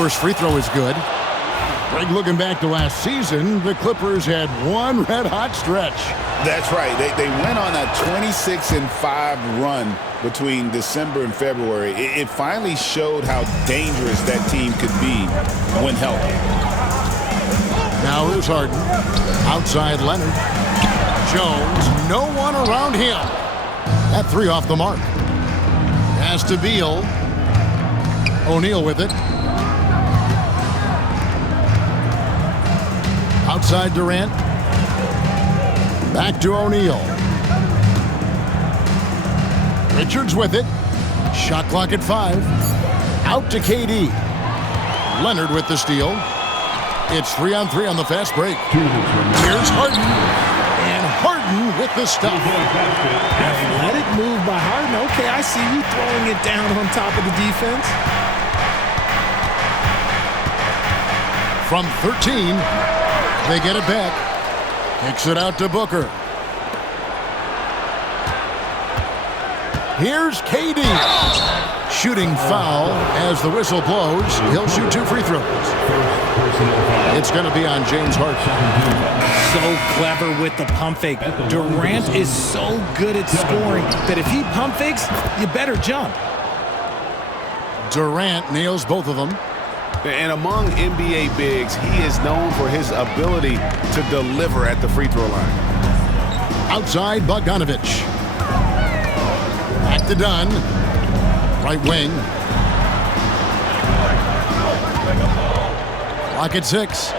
First free throw is good. Greg, looking back to last season, the Clippers had one red-hot stretch. That's right. They went on a 26-5 run between December and February. It finally showed how dangerous that team could be when healthy. Now here's Harden. Outside Leonard. Jones, no one around him. That three off the mark. Pass to Beal. O'Neal with it. Outside Durant. Back to O'Neal. Richards with it. Shot clock at 5. Out to KD. Leonard with the steal. It's 3-on-3 on the fast break. Here's Harden. And Harden with the stuff. Let it move by Harden. Okay, I see you throwing it down on top of the defense. From 13, they get it back. Kicks it out to Booker. Here's KD. Shooting foul as the whistle blows. He'll shoot 2 free throws. It's going to be on James Harden. So clever with the pump fake. Durant is so good at scoring that if he pump fakes, you better jump. Durant nails both of them. And among NBA bigs, he is known for his ability to deliver at the free throw line. Outside Bogdanovich. Back to Dunn. Right wing. Clock at 6.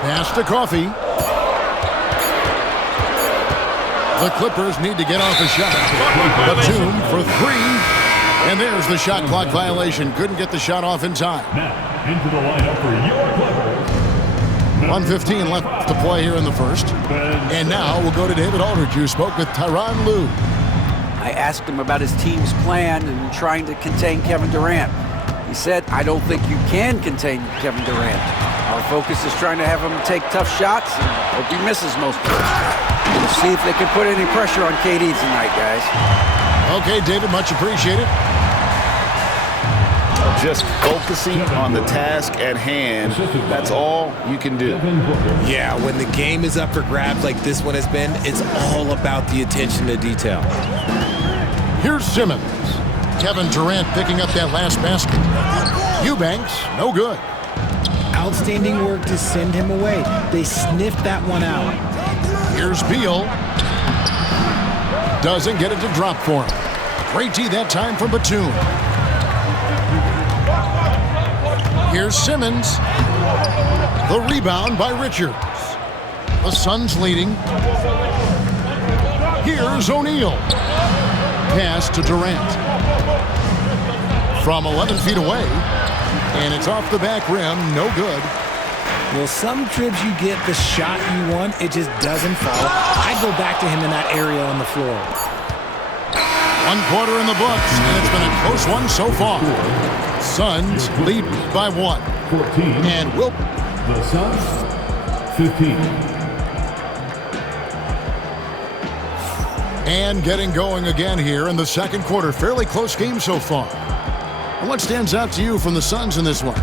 Pass to Coffee. The Clippers need to get off a shot. Batum for 3. And there's the shot clock violation. Couldn't get the shot off in time. Now, into the lineup for your Clippers. 1:15 left to play here in the first. And now we'll go to David Aldridge, who spoke with Tyronn Lue. I asked him about his team's plan and trying to contain Kevin Durant. He said, I don't think you can contain Kevin Durant. Our focus is trying to have him take tough shots and hope he misses most of them. We'll see if they can put any pressure on KD tonight, guys. Okay, David, much appreciated. Just focusing on the task at hand, that's all you can do. Yeah, when the game is up for grabs like this one has been, it's all about the attention to detail. Here's Simmons. Kevin Durant picking up that last basket. Eubanks, no good. Outstanding work to send him away. They sniffed that one out. Here's Beal. Doesn't get it to drop for him. Great D that time from Batum. Here's Simmons. The rebound by Richards. The Suns leading. Here's O'Neal. Pass to Durant. From 11 feet away. And it's off the back rim. No good. Well, some trips you get the shot you want, it just doesn't fall. I'd go back to him in that area on the floor. 1 quarter in the books, and it's been a close one so far. Suns lead by 1. 14. And Wilt. The Suns, 15. And getting going again here in the second quarter. Fairly close game so far. What stands out to you from the Suns in this one?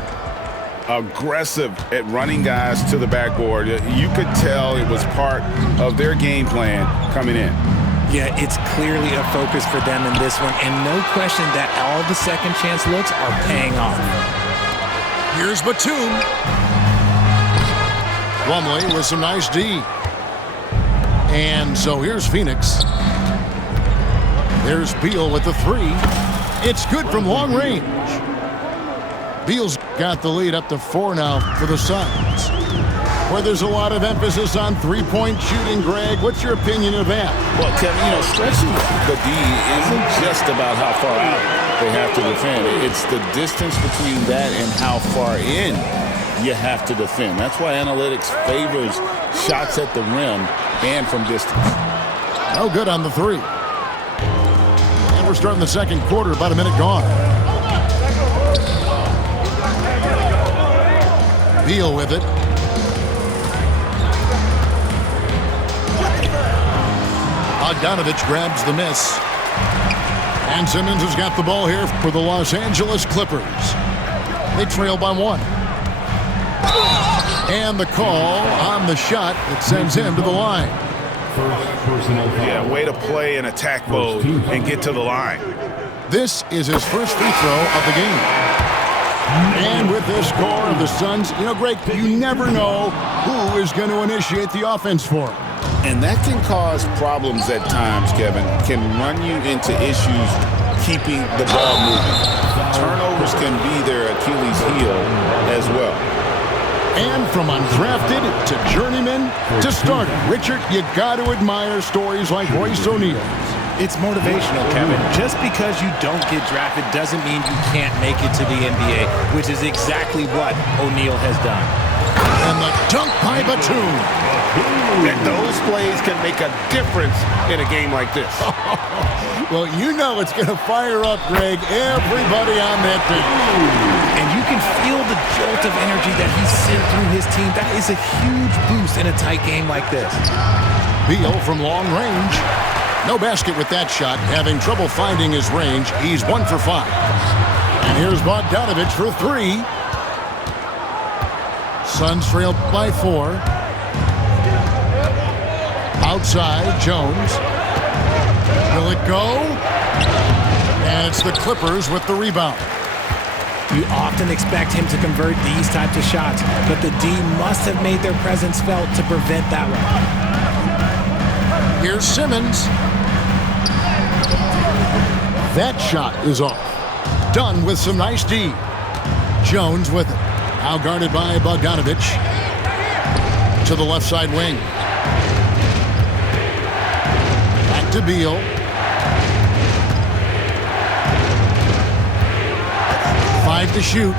Aggressive at running guys to the backboard. You could tell it was part of their game plan coming in. Yeah, it's clearly a focus for them in this one, and no question that all the second chance looks are paying off. Here's Batum. Plumlee with some nice D. And so here's Phoenix. There's Beal with the 3. It's good from long range. Beal's got the lead up to 4 now for the Suns. Where there's a lot of emphasis on three-point shooting, Greg. What's your opinion of that? Well, Kevin, stretching the D isn't just about how far out they have to defend. It's the distance between that and how far in you have to defend. That's why analytics favors shots at the rim and from distance. No good on the 3. And we're starting the second quarter, about a minute gone. Beal with it. Bogdanovich grabs the miss. And Simmons has got the ball here for the Los Angeles Clippers. They trail by 1. And the call on the shot that sends him to the line. Yeah, way to play in attack mode and get to the line. This is his first free throw of the game. And with this score of the Suns, Greg, you never know who is going to initiate the offense for him. And that can cause problems at times, Kevin. Can run you into issues keeping the ball moving. Turnovers can be their Achilles heel as well. And from undrafted to journeyman to starter, Richard, you got to admire stories like Royce O'Neal. It's motivational, Kevin. Just because you don't get drafted doesn't mean you can't make it to the NBA, which is exactly what O'Neal has done. And the dunk by Batum. And those plays can make a difference in a game like this. Well, it's going to fire up, Greg, everybody on that team. And you can feel the jolt of energy that he sent through his team. That is a huge boost in a tight game like this. Beal from long range. No basket with that shot. Having trouble finding his range. He's 1 for 5. And here's Bogdanović for 3. Suns trail by 4. Outside, Jones. Will it go? And it's the Clippers with the rebound. You often expect him to convert these types of shots, but the D must have made their presence felt to prevent that one. Here's Simmons. That shot is off. Done with some nice D. Jones with it. Now guarded by Bogdanović. To the left side wing. Back to Beal. Five to shoot.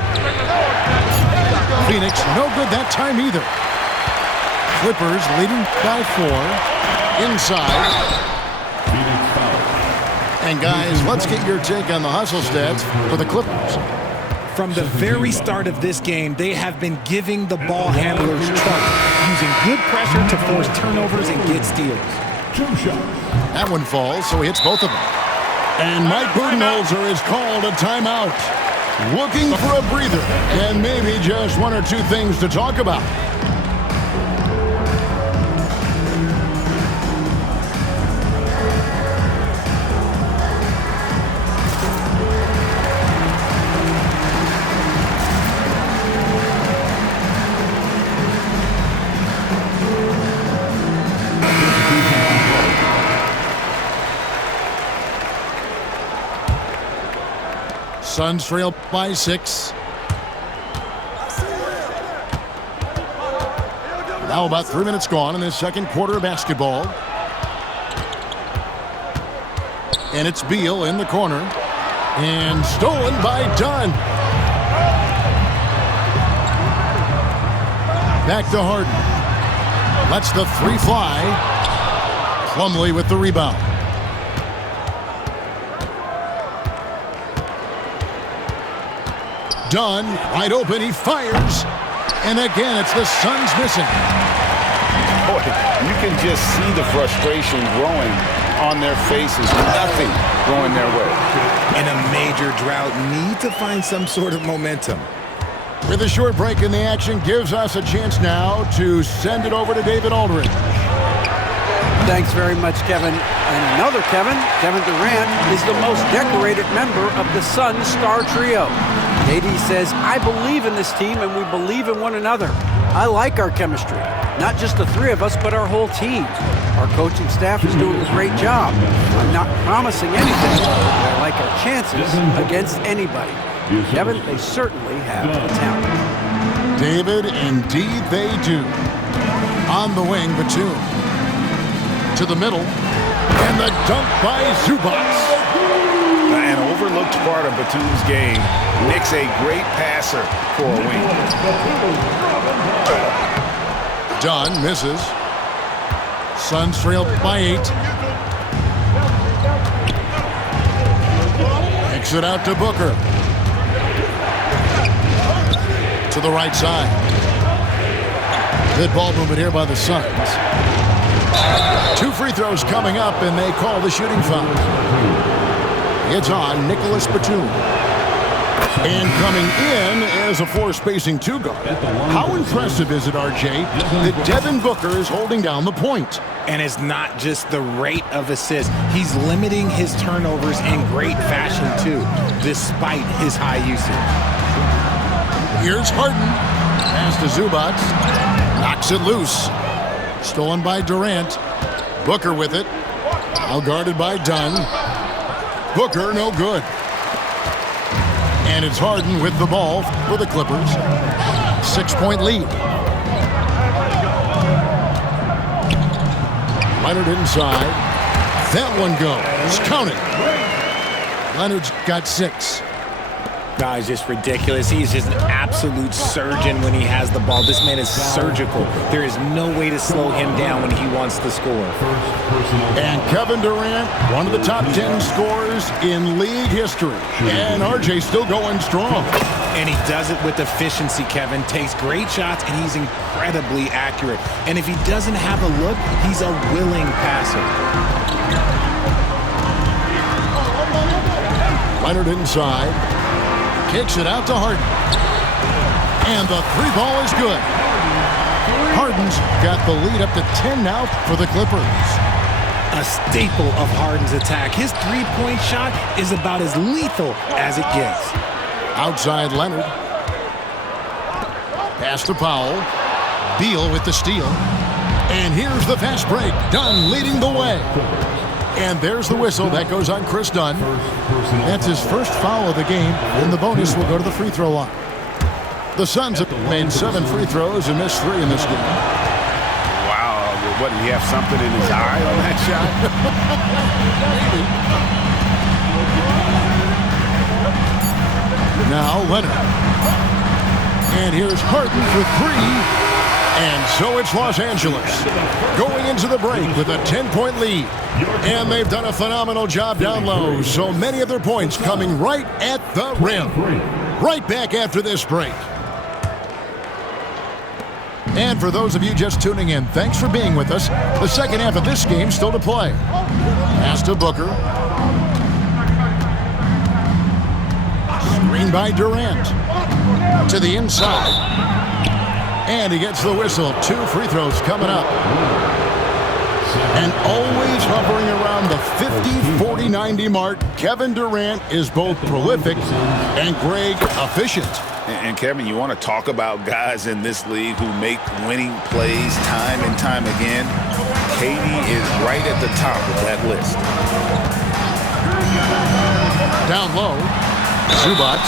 Phoenix, no good that time either. Clippers leading by 4. Inside. And guys, let's get your take on the hustle stats for the Clippers. From the very start of this game, they have been giving the ball handlers trouble, using good pressure to force turnovers and get steals. That one falls, so he hits both of them. And Mike Budenholzer is called a timeout. Looking for a breather and maybe just 1 or 2 things to talk about. Suns trail by 6. Now about 3 minutes gone in this second quarter of basketball. And it's Beal in the corner. And stolen by Dunn. Back to Harden. Lets the 3 fly. Plumlee with the rebound. Dunn, wide open, he fires. And again, it's the Suns missing. Boy, you can just see the frustration growing on their faces. Nothing going their way. In a major drought, need to find some sort of momentum. With a short break in the action, gives us a chance now to send it over to David Aldridge. Thanks very much, Kevin. And another Kevin Durant, is the most decorated member of the Suns star trio. KD says, I believe in this team and we believe in one another. I like our chemistry. Not just the 3 of us, but our whole team. Our coaching staff is doing a great job. I'm not promising anything, but I like our chances against anybody. Kevin, they certainly have the talent. David, indeed they do. On the wing, Batum. To the middle. And the dunk by Zubac. An overlooked part of Batum's game. Nick's a great passer for a wing. Dunn misses. Suns trail by 8. Kicks it out to Booker. To the right side. Good ball movement here by the Suns. 2 free throws coming up, and they call the shooting foul. It's on Nicholas Batum. And coming in as a four-spacing two-guard. How impressive is it, RJ, that Devin Booker is holding down the point? And it's not just the rate of assists. He's limiting his turnovers in great fashion, too, despite his high usage. Here's Harden. Pass to Zubac. Knocks it loose. Stolen by Durant. Booker with it. Now guarded by Dunn. Booker, no good. And it's Harden with the ball for the Clippers. 6-point lead. Leonard inside. That one goes. Count it. Leonard's got 6. It's just ridiculous. He's just an absolute surgeon when he has the ball. This man is surgical. There is no way to slow him down when he wants to score. And Kevin Durant, one of the top 10 scorers in league history. And RJ still going strong. And he does it with efficiency, Kevin. Takes great shots, and he's incredibly accurate. And if he doesn't have a look, he's a willing passer. Leonard inside. Kicks it out to Harden. And the three ball is good. Harden's got the lead up to 10 now for the Clippers. A staple of Harden's attack. His three-point shot is about as lethal as it gets. Outside Leonard. Pass to Powell. Beal with the steal. And here's the fast break. Dunn leading the way. And there's the whistle. That goes on Chris Dunn. That's his first foul of the game. And the bonus will go to the free throw line. The Suns have made 7 free throws and missed 3 in this game. Wow. What, did he have something in his eye on that shot? Now Leonard. And here's Harden for 3. And so it's Los Angeles going into the break with a 10-point lead. And they've done a phenomenal job down low. So many of their points coming right at the rim. Right back after this break. And for those of you just tuning in, thanks for being with us. The second half of this game still to play. Pass to Booker. Screen by Durant. To the inside. And he gets the whistle. 2 free throws coming up. And always hovering around the 50, 40, 90 mark, Kevin Durant is both prolific and Greg efficient. And Kevin, you want to talk about guys in this league who make winning plays time and time again? KD is right at the top of that list. Down low, Zubac.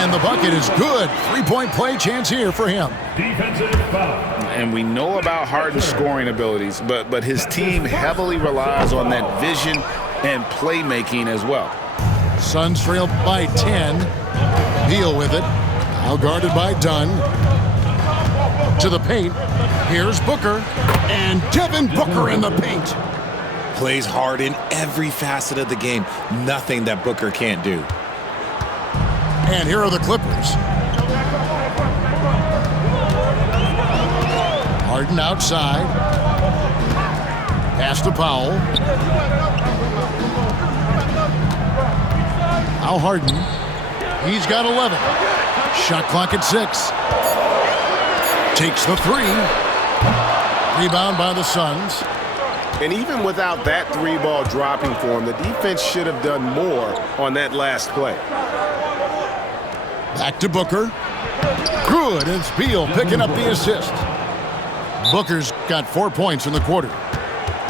And the bucket is good. 3-point play chance here for him. Defensive foul. And we know about Harden's scoring abilities, but his team heavily relies on that vision and playmaking as well. Suns trail by 10. Beal with it. Now guarded by Dunn. To the paint. Here's Booker. And Devin Booker in the paint. Plays hard in every facet of the game. Nothing that Booker can't do. And here are the Clippers. Harden outside. Pass to Powell. Now Harden. He's got 11. Shot clock at 6. Takes the 3. Rebound by the Suns. And even without that 3-ball dropping for him, the defense should have done more on that last play. Back to Booker. Good. It's Beal picking up the assist. Booker's got 4 points in the quarter.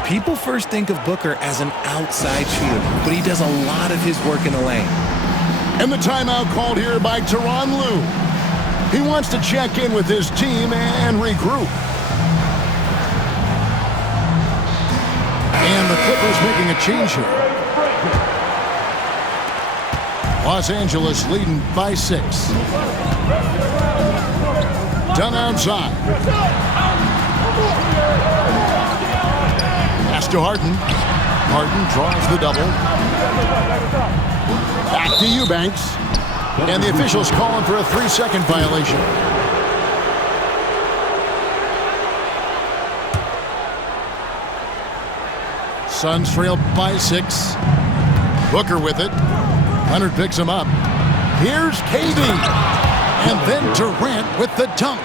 People first think of Booker as an outside shooter, but he does a lot of his work in the lane. And the timeout called here by Tyronn Lue. He wants to check in with his team and regroup. And the Clippers making a change here. Los Angeles leading by 6. Dunn outside. Pass to Harden. Harden draws the double. Back to Eubanks. And the officials calling for a 3-second violation. Suns trail by 6. Booker with it. Leonard picks him up. Here's KD. And then Durant with the dunk.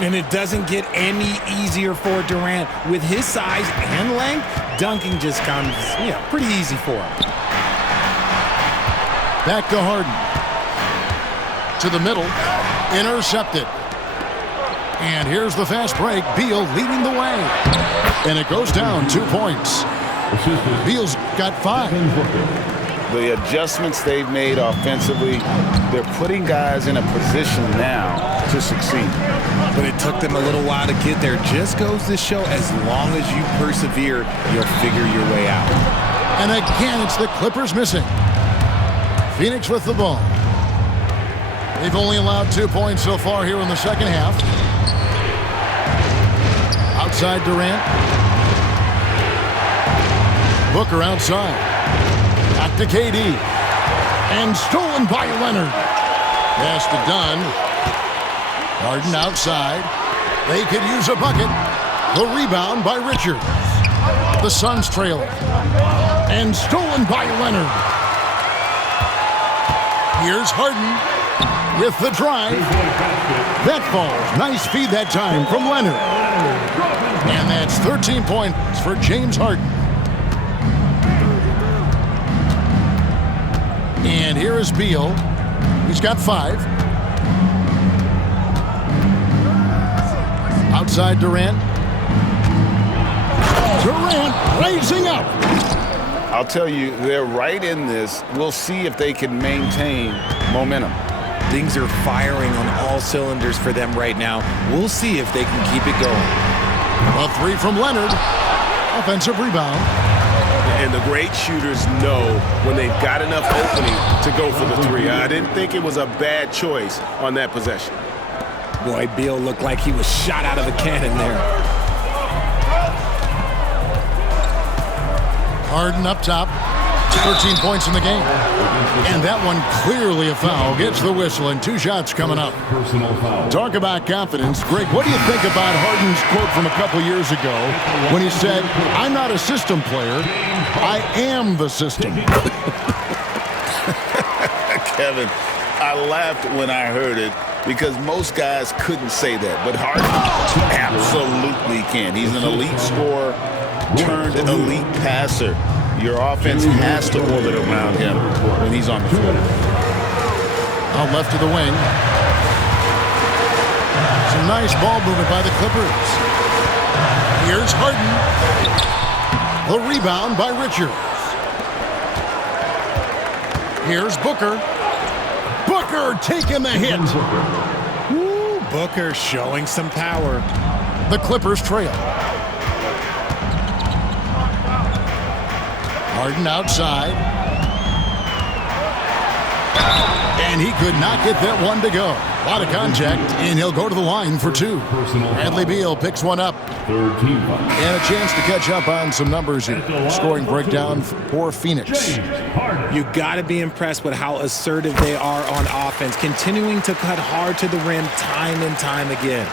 And it doesn't get any easier for Durant. With his size and length, dunking just comes, pretty easy for him. Back to Harden. To the middle. Intercepted. And here's the fast break. Beal leading the way. And it goes down 2 points. Beal's got 5. The adjustments they've made offensively, they're putting guys in a position now to succeed. But it took them a little while to get there. Just goes to show, as long as you persevere, you'll figure your way out. And again, it's the Clippers missing. Phoenix with the ball. They've only allowed 2 points so far here in the second half. Outside Durant. Booker outside. Back to KD. And stolen by Leonard. Pass to Dunn. Harden outside. They could use a bucket. The rebound by Richards. The Suns trail. And stolen by Leonard. Here's Harden with the drive. That falls. Nice feed that time from Leonard. And that's 13 points for James Harden. And here is Beal. He's got 5. Outside Durant. Durant raising up. I'll tell you, they're right in this. We'll see if they can maintain momentum. Things are firing on all cylinders for them right now. We'll see if they can keep it going. A 3 from Leonard. Offensive rebound. And the great shooters know when they've got enough opening to go for the 3. I didn't think it was a bad choice on that possession. Boy, Beal looked like he was shot out of a cannon there. Harden up top. 13 points in the game. And that one clearly a foul. Gets the whistle and 2 shots coming up. Talk about confidence. Greg, what do you think about Harden's quote from a couple years ago when he said, "I'm not a system player, I am the system"? Kevin, I laughed when I heard it because most guys couldn't say that. But Harden absolutely can. He's an elite scorer turned elite passer. Your offense has to orbit around him when he's on the floor. Out left to the wing. Some nice ball movement by the Clippers. Here's Harden. The rebound by Richards. Here's Booker. Booker taking the hit. Woo, Booker showing some power. The Clippers trail. Harden outside. And he could not get that one to go. A lot of contact, and he'll go to the line for 2. Bradley Beal picks one up. And a chance to catch up on some numbers here. Scoring breakdown for Phoenix. You got to be impressed with how assertive they are on offense, continuing to cut hard to the rim time and time again.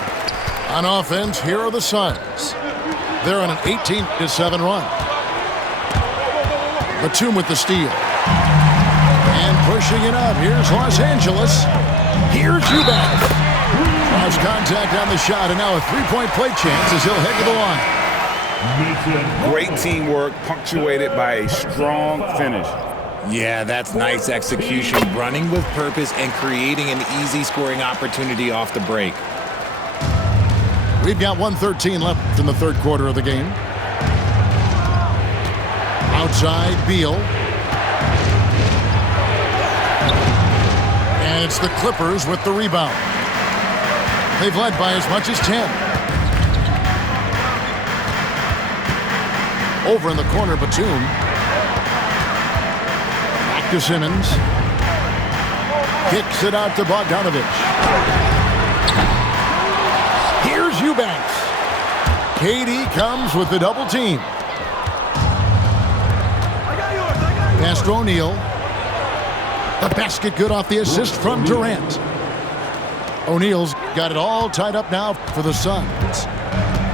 On offense, here are the Suns. They're on an 18-7 run. Batum with the steal. And pushing it up. Here's Los Angeles. Here's Eubanks. Cross contact on the shot, and now a 3-point play chance as he'll head to the line. Great teamwork, punctuated by a strong finish. Yeah, that's nice execution, running with purpose and creating an easy scoring opportunity off the break. We've got 1:13 left in the third quarter of the game. Outside, Beal. And it's the Clippers with the rebound. They've led by as much as 10. Over in the corner, Batum. Back to Simmons. Kicks it out to Bogdanović. Here's Eubanks. KD comes with the double team. Pass to O'Neal. The basket good off the assist from Durant. O'Neal's got it all tied up now for the Suns.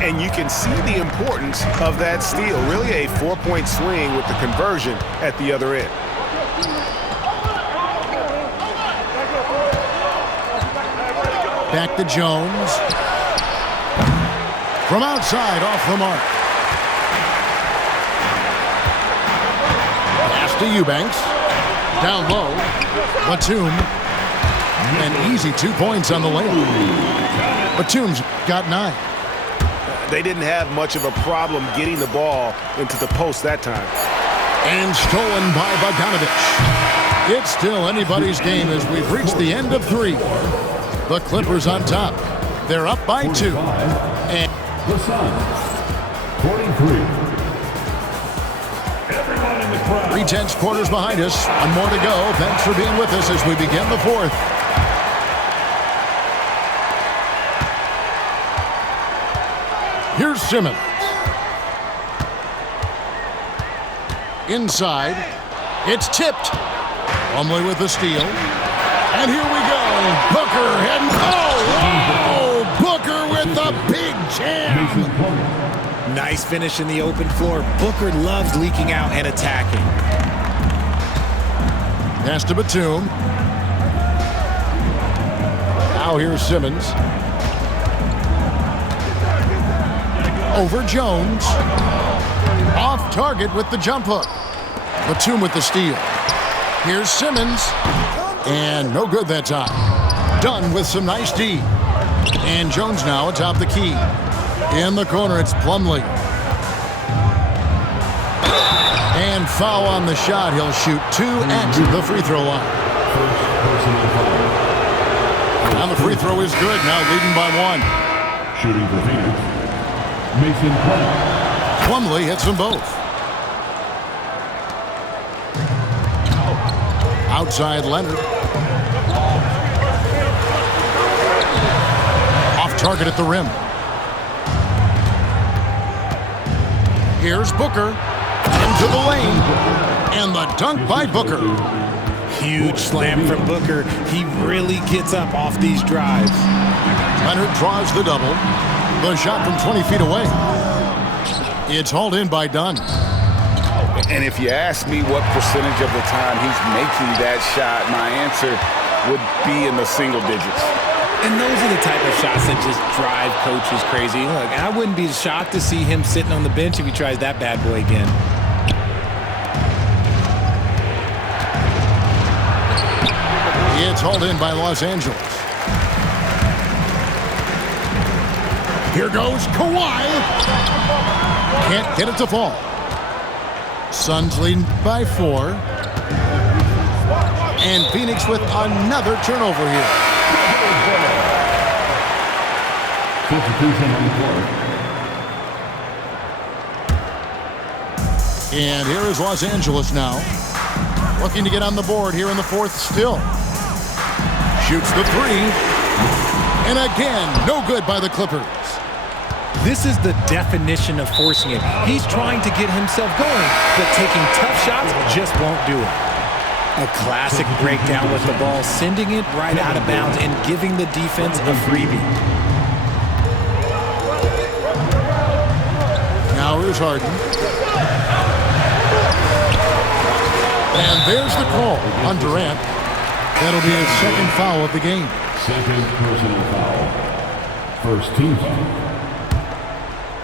And you can see the importance of that steal. Really a 4-point swing with the conversion at the other end. Back to Jones. From outside, off the mark. Pass to Eubanks. Down low. Batum. An easy 2 points on the layup. Batum's got 9. They didn't have much of a problem getting the ball into the post that time. And stolen by Bogdanovich. It's still anybody's game as we've reached the end of 3. The Clippers on top. They're up by 2. And The Suns, 43. Everyone in the crowd. 3/10 quarters behind us. One more to go. Thanks for being with us as we begin the 4th. Here's Simmons. Inside. It's tipped. Plumlee with the steal. And here we go. Booker heading. Oh, Booker with the big jam. Nice finish in the open floor. Booker loves leaking out and attacking. Pass to Batum. Now here's Simmons. Over Jones. Off target with the jump hook. Batum with the steal. Here's Simmons. And no good that time. Done with some nice D. And Jones now atop the key. In the corner, it's Plumlee. And foul on the shot. He'll shoot 2 at the free throw line. And the free throw is good. Now leading by 1. Shooting for Phoenix, Mason Plumlee. Plumlee hits them both. Outside Leonard. Off target at the rim. Here's Booker. Into the lane. And the dunk by Booker. Huge slam from Booker. He really gets up off these drives. Leonard draws the double. The shot from 20 feet away. It's hauled in by Dunn. And if you ask me what percentage of the time he's making that shot, my answer would be in the single digits. And those are the type of shots that just drive coaches crazy. Look, I wouldn't be shocked to see him sitting on the bench if he tries that bad boy again. It's hauled in by Los Angeles. Here goes Kawhi. Can't get it to fall. Suns leading by 4. And Phoenix with another turnover here. Substitution on the court. And here is Los Angeles now. Looking to get on the board here in the 4th still. Shoots the 3. And again, no good by the Clippers. This is the definition of forcing it. He's trying to get himself going, but taking tough shots just won't do it. A classic breakdown with the ball, sending it right out of bounds and giving the defense a freebie. Now here's Harden. And there's the call on Durant. That'll be his 2nd foul of the game. 2nd personal foul. First team foul.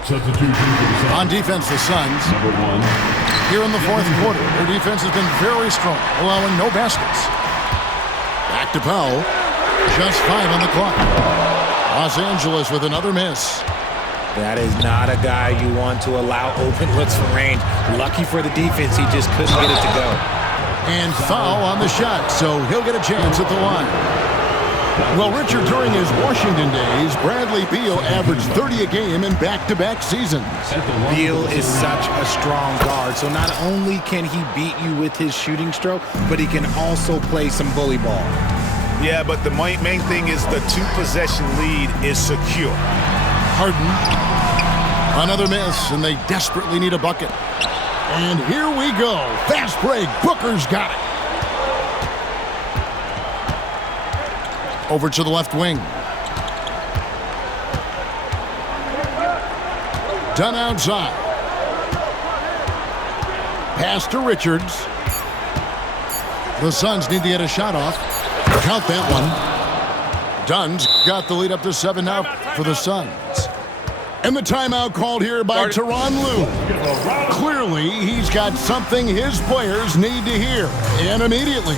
Substitution for the Suns. On defense, the Suns. Number 1. Here in the 4th quarter, their defense has been very strong, allowing no baskets. Back to Powell. Just 5 on the clock. Los Angeles with another miss. That is not a guy you want to allow open looks from range. Lucky for the defense, he just couldn't get it to go. And foul on the shot, so he'll get a chance at the line. Well, Richard, during his Washington days, Bradley Beal averaged 30 a game in back-to-back seasons. Beal is such a strong guard, so not only can he beat you with his shooting stroke, but he can also play some bully ball. Yeah, but the main thing is the 2-possession lead is secure. Harden. Another miss, and they desperately need a bucket. And here we go. Fast break. Booker's got it. Over to the left wing. Dunn outside. Pass to Richards. The Suns need to get a shot off. Count that one. Dunn's got the lead up to 7 now for the Suns. And the timeout called here by Tyronn Lue. Clearly, he's got something his players need to hear, and immediately.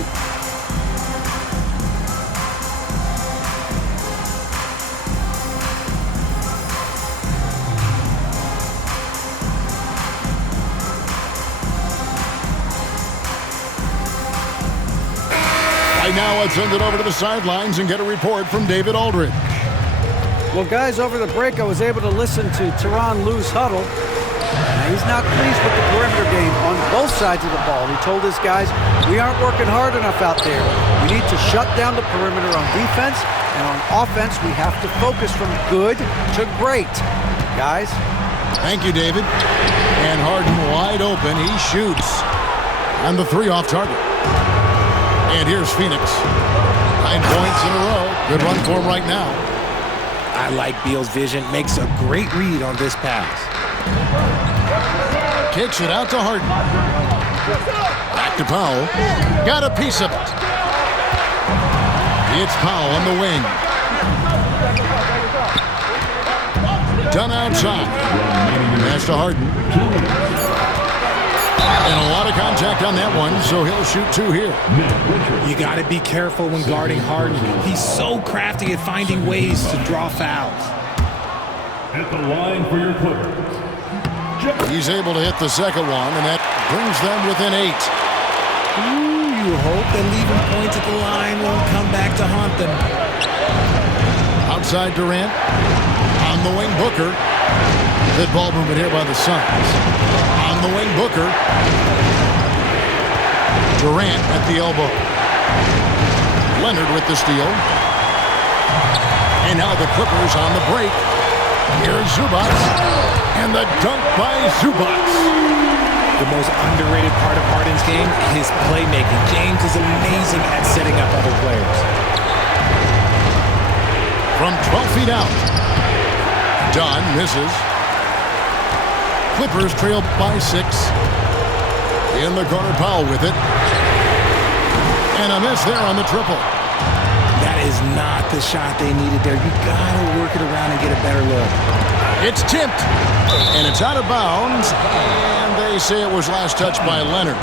Right now, let's send it over to the sidelines and get a report from David Aldridge. Well, guys, over the break, I was able to listen to Tyronn Lue's huddle. He's not pleased with the perimeter game on both sides of the ball. He told his guys, we aren't working hard enough out there. We need to shut down the perimeter on defense, and on offense, we have to focus from good to great. Guys? Thank you, David. And Harden wide open. He shoots. And the 3 off target. And here's Phoenix. 9 points in a row. Good run for him right now. I like Beal's vision. Makes a great read on this pass. Kicks it out to Harden. Back to Powell. Got a piece of it. It's Powell on the wing. Done outside. Pass to Harden. And a lot of contact on that one, so he'll shoot 2 here. You got to be careful when guarding Harden. He's so crafty at finding ways to draw fouls. At the line for your Clippers. He's able to hit the second one, and that brings them within 8. Ooh, you hope that leaving points at the line won't come back to haunt them. Outside Durant. On the wing, Booker. Good ball movement here by the Suns. On the wing, Booker. Durant at the elbow. Leonard with the steal. And now the Clippers on the break. Here's Zubac. And the dunk by Zubac. The most underrated part of Harden's game, his playmaking. James is amazing at setting up other players. From 12 feet out. Dunn misses. Clippers trail by 6. In the corner, Powell with it. And a miss there on the triple. That is not the shot they needed there. You gotta work it around and get a better look. It's tipped. And it's out of bounds. And they say it was last touched by Leonard.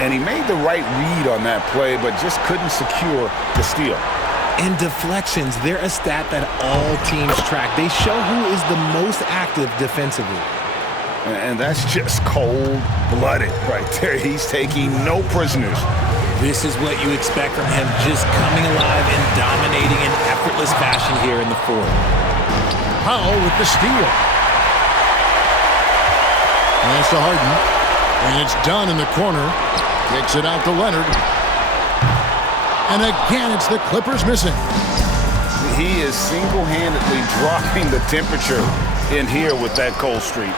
And he made the right read on that play, but just couldn't secure the steal. And deflections, they're a stat that all teams track. They show who is the most active defensively. And that's just cold-blooded right there. He's taking no prisoners. This is what you expect from him, just coming alive and dominating in effortless fashion here in the 4th. Powell with the steal. Pass to Harden. And it's done in the corner. Kicks it out to Leonard. And again, it's the Clippers missing. He is single-handedly dropping the temperature in here with that cold streak.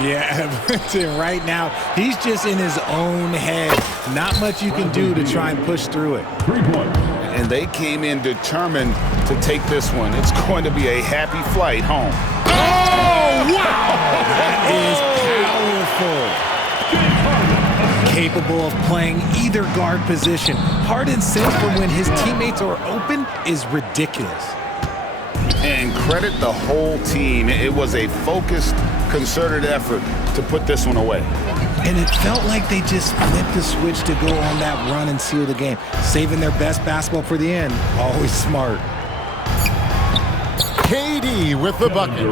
Yeah, but right now, he's just in his own head. Not much you can do to try and push through it. 3 points. And they came in determined to take this one. It's going to be a happy flight home. Oh, wow! That is powerful. Capable of playing either guard position. Harden's sense for when his teammates are open is ridiculous. And credit the whole team. It was a focused, concerted effort to put this one away. And it felt like they just flipped the switch to go on that run and seal the game. Saving their best basketball for the end. Always smart. KD with the bucket.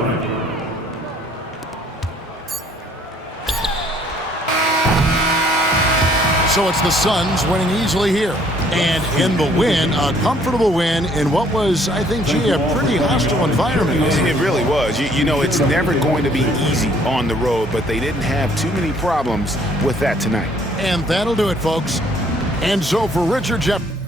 So it's the Suns winning easily here. And in the win, a comfortable win in what was, I think, a pretty hostile environment. It really was. You know, it's never going to be easy on the road, but they didn't have too many problems with that tonight. And that'll do it, folks. And so for Richard Jefferson.